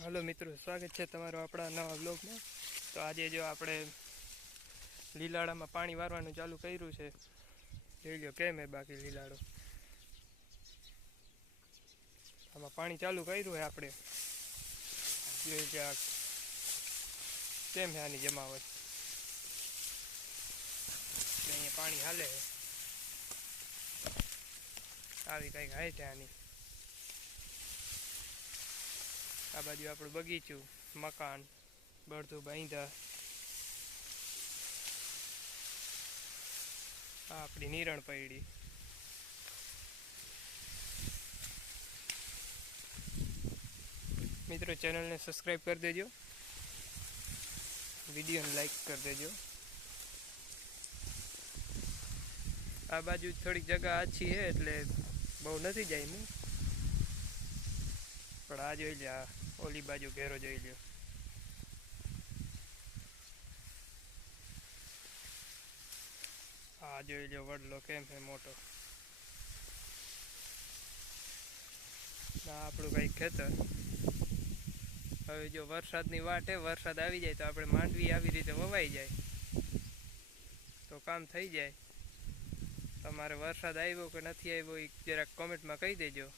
Hello मित्रों, स्वागत है तमारो अपना नवा ब्लॉग में। तो आज जो આપણે લીલાડામાં પાણી વારવાનું ચાલુ કર્યું છે, જોઈ લો કેમ હે બાકી લીલાડો આમાં પાણી ચાલુ કર્યું હે આપણે જોઈ કે કેમ હે આની જમાવટ અહીંયા પાણી હાલે હે આવી કંઈક હાય છે આની। આ બાજુ આપણું બગીચું મકાન બળતું બાંધા આ આપણી નીરણ પડી। मित्रों चैनल ने सब्सक्राइब कर देजो, वीडियो ने लाइक कर देजो। आ बाजू थोड़ी जगह अच्छी है એટલે બહુ નથી જાયમી, પણ આ જોઈ લ્યો ઓલી બાજુ ઘેરો જોઈ લ્યો। આ જોઈ લ્યો વડલો કેમ છે મોટો। આ આપણું કઈ ખેતર। હવે જો વરસાદની વાટ હે, વરસાદ આવી જાય તો આપણે માંડવી આવી રીતે વવાઈ જાય તો કામ થઈ જાય। તમારે વરસાદ આવ્યો કે નથી આવ્યો એ જરાક કોમેન્ટમાં કહી દેજો।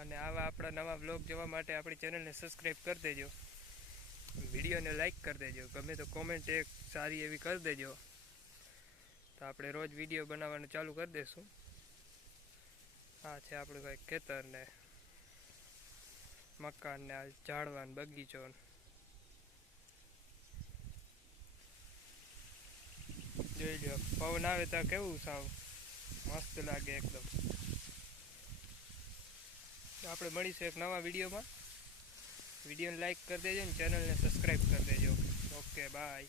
અને આવા આપણા નવા બ્લોગ જોવા માટે આપણી ચેનલને સબસ્ક્રાઈબ કરી દેજો, વિડીયોને લાઈક કરી દેજો, ગમે તો કોમેન્ટ એક સારી એવી કરી દેજો તો આપણે રોજ વિડીયો બનાવવાનું ચાલુ કરી દઈશું। આ છે આપણું કંઈક ખેતર ને મકાન ને આ ઝાડવાન બગીચો। જોઈ લો પવન આવે તો કેવું સાવ મસ્ત લાગે એકદમ। આપણે મળીશું એક નવા વિડીયોમાં, વિડીયોને લાઈક કરી દેજો ને ચેનલને સબસ્ક્રાઈબ કરી દેજો। Okay bye.